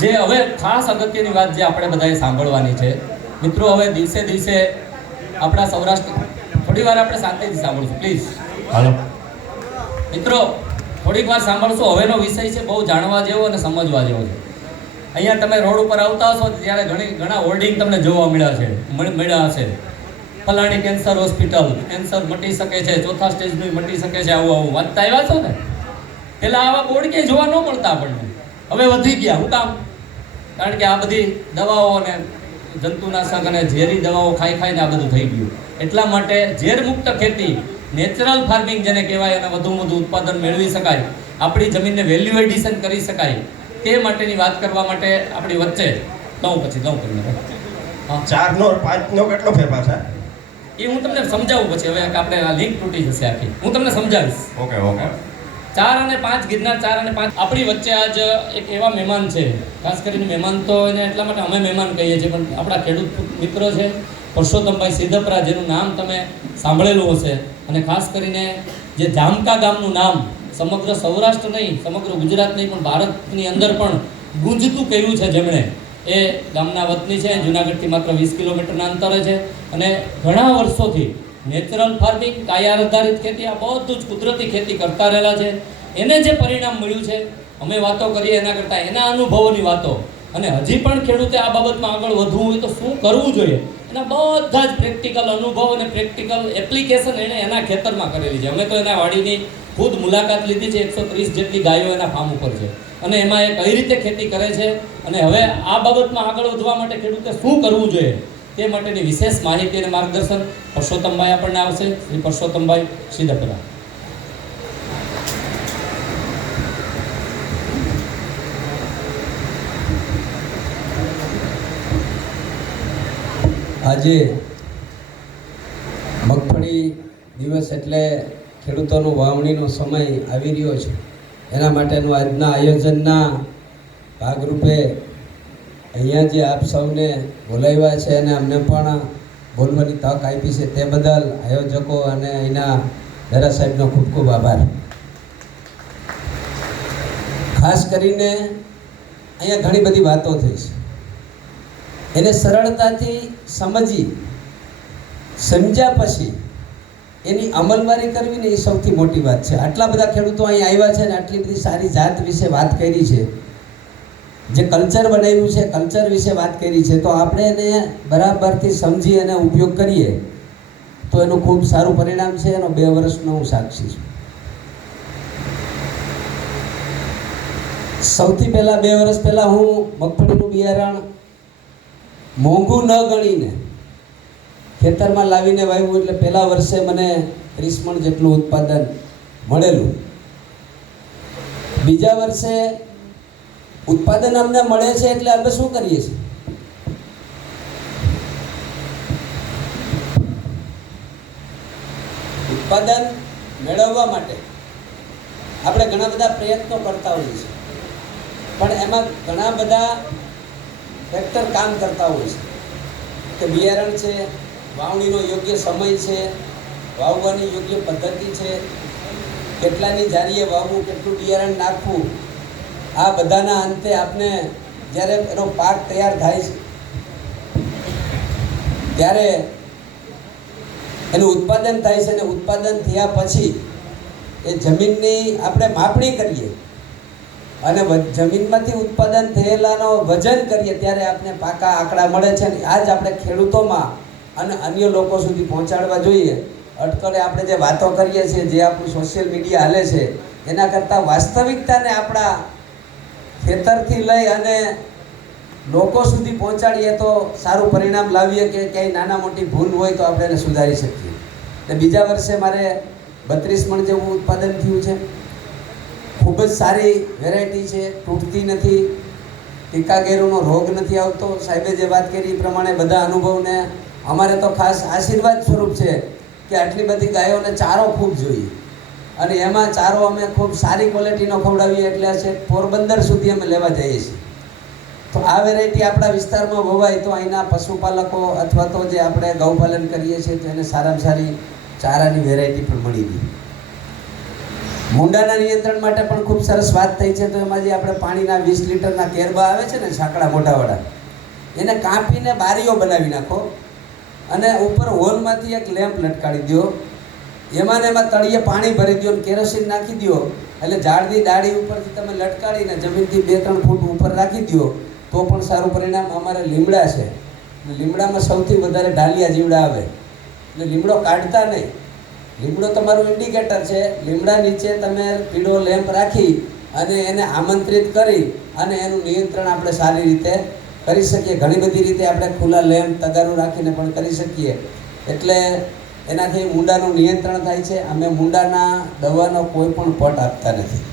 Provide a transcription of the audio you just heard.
જે હવે ખાસ અગત્યની વાત જે આપણે બધાએ સાંભળવાની છે મિત્રો, હવે દિવસે દિવસે આપણા સૌરાષ્ટ્ર, થોડી વાર આપણે શાંતિથી સાંભળશું પ્લીઝ. હાલો મિત્રો, થોડીક વાર સાંભળશો. હવેનો વિષય છે બહુ જાણવા જેવો અને સમજવા જેવો છે. અહીંયા તમે રોડ ઉપર આવતા હશો ત્યારે ઘણા હોર્ડિંગ તમને જોવા મળ્યા હશે. ફલાણી કેન્સર હોસ્પિટલ, કેન્સર મટી શકે છે, ચોથા સ્ટેજનું મટી શકે છે, આવું વાંચતા આવ્યા છો ને. પેલા આવા બોર્ડ ક્યાંય જોવા ન મળતા આપણને, હવે વધી ગયા. શું કામ? કારણ કે આ બધી દવાઓ અને જંતુનાશક અને ઝેરી દવાઓ ખાઈને આ બધું થઈ ગયું. એટલા માટે ઝેરમુક્ત ખેતી, નેચરલ ફાર્મિંગ જેને કહેવાય, અને વધુ ઉત્પાદન મેળવી શકાય, આપણી જમીનને વેલ્યુ એડિશન કરી શકાય, તે માટેની વાત કરવા માટે આપણી વચ્ચે લઉં કરીને 4 નો 5 નો કેટલો ફેરફાર છે એ હું તમને સમજાવું. પછી હવે આપણે આ લિંક તૂટી જશે આખી, હું તમને સમજાવીશ. ઓકે 4 અને 5 ગિરનાર 4 અને 5 આપણી વચ્ચે આજ એક એવા મહેમાન છે. ખાસ કરીને મહેમાન તો એને એટલા માટે અમે મહેમાન કહીએ છીએ, પણ આપણા ખેડૂત મિત્રો છે પરસોત્તમભાઈ સિદ્ધપરા, જેનું નામ તમે સાંભળેલું હશે. અને ખાસ કરીને જે જામકા ગામનું નામ સમગ્ર સૌરાષ્ટ્ર નહીં, સમગ્ર ગુજરાત નહીં, પણ ભારતની અંદર પણ ગુંજતું કર્યું છે જેમણે. એ ગામના વતની છે, જુનાગઢથી માત્ર 20 કિલોમીટરના અંતરે છે. અને ઘણા વર્ષોથી નેચરલ ફાર્મિંગ, કાયા આધારિત ખેતી, આ બધું જ કુદરતી ખેતી કરતા રહેલા છે. એને જે પરિણામ મળ્યું છે, અમે વાતો કરીએ એના કરતાં એના અનુભવોની વાતો. અને હજી પણ ખેડૂતે આ બાબતમાં આગળ વધવું હોય તો શું કરવું જોઈએ, એના બધા જ પ્રેક્ટિકલ અનુભવ અને પ્રેક્ટિકલ એપ્લિકેશન એણે એના ખેતરમાં કરેલી છે. અમે તો એના વાડીની ખુદ મુલાકાત લીધી છે. 130 જેટલી ગાયો એના ફાર્મ ઉપર છે, અને એમાં એ કઈ રીતે ખેતી કરે છે, અને હવે આ બાબતમાં આગળ વધવા માટે ખેડૂતે શું કરવું જોઈએ તે માટેની વિશેષ માહિતી અને માર્ગદર્શન પરસોત્તમભાઈ આપણને આવશે. શ્રી પરસોત્તમભાઈ સિદ્ધપરા. આજે મગફળી દિવસ એટલે ખેડૂતોનો વાવણીનો સમય આવી રહ્યો છે. એના માટેનું આજના આયોજનના ભાગરૂપે અહીંયા જે આપ સૌને બોલાવ્યા છે અને અમને પણ બોલવાની તક આપી છે તે બદલ આયોજકો અને અહીંના દરા સાહેબનો ખૂબ ખૂબ આભાર. ખાસ કરીને અહીંયા ઘણી બધી વાતો થઈ છે, એને સરળતાથી સમજ્યા પછી એની અમલવારી કરવી ને એ સૌથી મોટી વાત છે. આટલા બધા ખેડૂતો અહીં આવ્યા છે ને આટલી બધી સારી જાત વિશે વાત કરી છે, જે કલ્ચર બનાવ્યું છે, કલ્ચર વિશે વાત કરી છે, તો આપણે એને બરાબરથી સમજી અને ઉપયોગ કરીએ તો એનું ખૂબ સારું પરિણામ છે. એનો 2 વર્ષનો હું સાક્ષી છું. સૌથી પહેલાં 2 વર્ષ પહેલાં હું મગફળીનું બિયારણ મોંઘું ન ગણીને ખેતરમાં લાવીને વાવ્યું, એટલે પહેલા વર્ષે મને 30 મણ જેટલું ઉત્પાદન મળેલું. બીજા વર્ષે ઉત્પાદન અમને મળે છે એટલે અમે શું કરીએ છીએ, ઉત્પાદન મેળવવા માટે આપણે ઘણા બધા પ્રયત્નો કરતા હોઈએ છીએ, પણ એમાં ઘણા બધા ફેક્ટર કામ કરતા હોય છે કે બિયારણ છે, વાવણીનો યોગ્ય સમય છે, વાવવાની યોગ્ય પદ્ધતિ છે, કેટલાની જારીએ વાવવું, કેટલું બિયારણ નાખવું. આ બધાના અંતે આપણે જ્યારે એનો પાક તૈયાર થાય છે ત્યારે એનું ઉત્પાદન થાય છે, અને ઉત્પાદન થયા પછી એ જમીનની આપણે માપણી કરીએ અને જમીનમાંથી ઉત્પાદન થયેલાનો વજન કરીએ ત્યારે આપણે પાકા આંકડા મળે છે. અને આ જ આપણે ખેડૂતોમાં અને અન્ય લોકો સુધી પહોંચાડવા જોઈએ. અટકળે આપણે જે વાતો કરીએ છીએ, જે આપણું સોશિયલ મીડિયા હાલે છે, એના કરતાં વાસ્તવિકતાને આપણા ખેતરથી લઈ અને લોકો સુધી પહોંચાડીએ તો સારું પરિણામ લાવીએ કે ક્યાંય નાના મોટી ભૂલ હોય તો આપણે એને સુધારી શકીએ. એટલે બીજા વર્ષે મારે 32 મણ જેવું ઉત્પાદન થયું છે. ખૂબ જ સારી વેરાયટી છે, તૂટતી નથી, ટીકાગેરુનો રોગ નથી આવતો. સાહેબે જે વાત કરી એ પ્રમાણે બધા અનુભવને અમારે તો ખાસ આશીર્વાદ સ્વરૂપ છે કે આટલી બધી ગાયોને ચારો ખૂબ જોઈએ, અને એમાં ચારો અમે ખૂબ સારી ક્વોલિટીનો ખવડાવીએ એટલે છે પોરબંદર સુધી અમે લેવા જઈએ છીએ. તો આ વેરાયટી આપણા વિસ્તારમાં વવાય તો અહીંના પશુપાલકો અથવા તો જે આપણે ગૌપાલન કરીએ છીએ તો એને સારામાં સારી ચારાની વેરાયટી પણ મળી ગઈ. મૂંડાના નિયંત્રણ માટે પણ ખૂબ સરસ વાત થઈ છે. તો એમાં જે આપણે પાણીના 20 લીટરના કેરબા આવે છે ને સાંકડા મોટાવાળા, એને કાપીને બારીઓ બનાવી નાખો અને ઉપર હોલમાંથી એક લેમ્પ લટકાડી દો. એમાં ને એમાં તળિયે પાણી ભરી દો અને કેરોસીન નાખી દો. એટલે ઝાડની ડાળી ઉપરથી તમે લટકાડીને જમીનથી 2-3 ફૂટ ઉપર રાખી દો તો પણ સારું પરિણામ. અમારે લીમડા છે, લીમડામાં સૌથી વધારે ઢાલિયા જીવડા આવે, એટલે લીમડો કાઢતા નહીં. લીમડો તમારું ઇન્ડિકેટર છે. લીમડા નીચે તમે પીળો લેમ્પ રાખી અને એને આમંત્રિત કરી અને એનું નિયંત્રણ આપણે સારી રીતે કરી શકીએ. ઘણી બધી રીતે આપણે ખુલ્લા લેમ્પ તગારું રાખીને પણ કરી શકીએ. એટલે એનાથી મૂંડાનું નિયંત્રણ થાય છે. અમે મૂંડાના દવાનો કોઈ પણ પટ આપતા નથી.